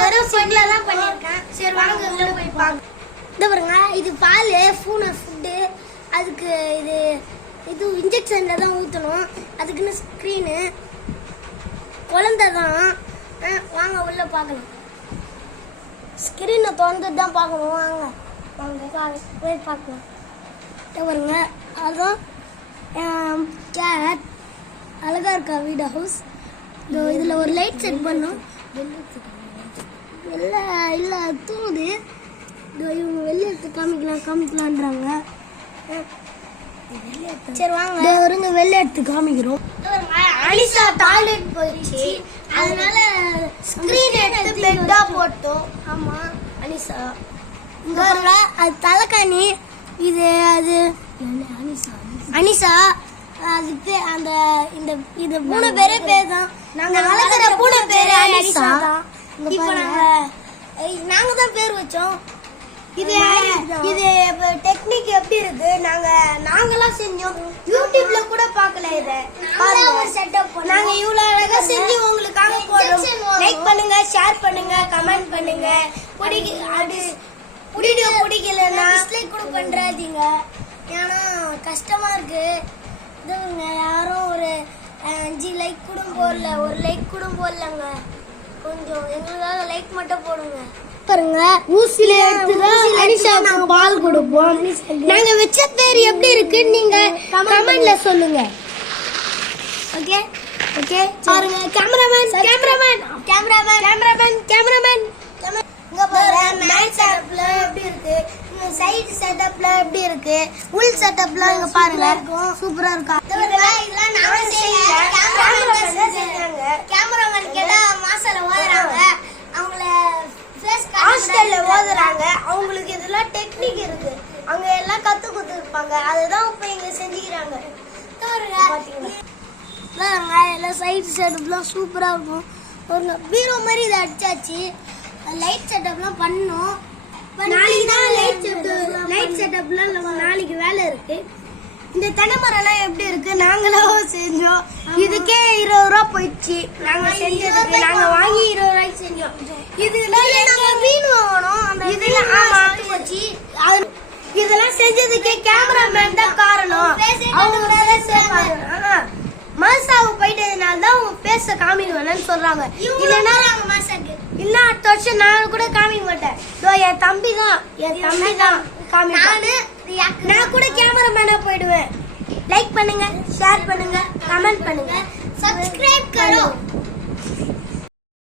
வெறும் சிம்பிளா தான் பண்ணிருக்கேன். சரி வாங்க உள்ள போய் பாருங்க. இந்த பாருங்க இது பால் ஃபுட்டு. அதுக்கு இது இன்ஜெக்ஷன்ல தான் ஊற்றணும். அதுக்குன்னு ஸ்க்ரீனு குழந்தை தான். வாங்க உள்ள பார்க்கலாம். ஸ்க்ரீனை திறந்துட்டு தான் பார்க்கணும். வாங்க போய் பார்க்கலாம். பாருங்க அதுதான் கேட். அழகா இருக்கா வீடு ஹவுஸ். இதில் ஒரு லைட் செட் பண்ணோம். இல்லை தூங்குது. இவங்க வெளியே எடுத்து காமிக்கலான்றாங்க. சரி வாங்க வருங்க வெளியே எடுத்து காமிக்கிறோம். அனிஷா டாய்லெட் போயிடுச்சு, அதனால ஸ்கிரீன் எடுத்து பெட்டா போட்டோம். ஆமா அனிஷா அது தலைக்காணி. அது அனிஷா அதுக்கு அந்த இந்த மூணு பேரே பேர் தான். நாங்க வளர்க்குற பூனை பேரு அனிஷா தான். இப்போ நாங்க தான் பேர் வச்சோம். இது டெக்னிக் எப்படி இருக்கு? நாங்கெல்லாம் செஞ்சோம். யூடியூப்ல கூட பார்க்கல. இதை நாங்க இவ்வளவு அழகா செஞ்சு உங்களுக்காக போடுறோம். லைக் பண்ணுங்க, ஷேர் பண்ணுங்க, கமெண்ட் பண்ணுங்க. வீடியோ பிடிக்கலன்னா டிஸ்லைக் கூட பண்றாதீங்க. ஏன்னா கஷ்டமா இருக்கு. இதுங்க யாரும் ஒரு 5 லைக் கூட போடல, ஒரு லைக் கூட போடலங்க. கொஞ்சம் எங்களுக்காக லைக் மட்டும் போடுங்க. பாருங்க ஊசில எடுத்துதான் அனிஷாக்கு பால் கொடுப்போம். நாங்க வச்ச பேர் எப்படி இருக்கு நீங்க கமெண்ட்ல சொல்லுங்க. ஓகே ஓகே பாருங்க. கேமராமேன் இங்க பாருங்க. மேல் செட்டப்ல எப்படி இருக்கு, சைடு செட்டப்ல எப்படி இருக்கு, உள் செட்டப்ல இங்க பாருங்க சூப்பரா இருக்கா. இதெல்லாம் நாம செய்யல, கேமராமேன் கேட்டா மாசல ஓதுறாங்க. அவங்கள ஹாஸ்டல்ல ஓதுறாங்க. அவங்களுக்கு இதெல்லாம் டெக்னிக் இருக்கு. அவங்க எல்லாம் கத்து கொடுத்துருப்பாங்க. அதுதான் இப்ப இங்க செஞ்சுக்கிறாங்க. எல்லாம் சைடு செட்டப்லாம் சூப்பரா இருக்கும். ஒரு பீரோ மாதிரி இதை அடிச்சாச்சு. லைட் செட்டப்லாம் பண்ணோம். நாளைக்கு தான் லைட் செட்டப்லாம் நாளைக்கு வேலை இருக்கு. இந்த தென்னைமரம்லாம் எப்படி இருக்கு? நாங்களும் செஞ்சோம். இதுக்கே 20 ரூபா போயிடுச்சு. நாங்க செஞ்சதுக்கு நாங்க வாங்கி 20 ரூபாய்க்கு செஞ்சோம். இதெல்லாம் நாங்க மீன் வாங்கணும். இதெல்லாம் ஆமா போச்சு. இதெல்லாம் செஞ்சதுக்கே கேமராமேன் தான் காரணம். மசாவு போயிட்டதுனால தான் அவங்க பேச காமிக்க வேணாம்னு சொல்றாங்க. இல்லைன்னா இல்ல அடுத்த வருஷம் நான் கூட காமிக்க மாட்டேன். என் தம்பி தான் நான் கூட கேமராமேனா போயிடுவேன். லைக் பண்ணுங்க, ஷேர் பண்ணுங்க, கமெண்ட் பண்ணுங்க, சப்ஸ்கிரைப்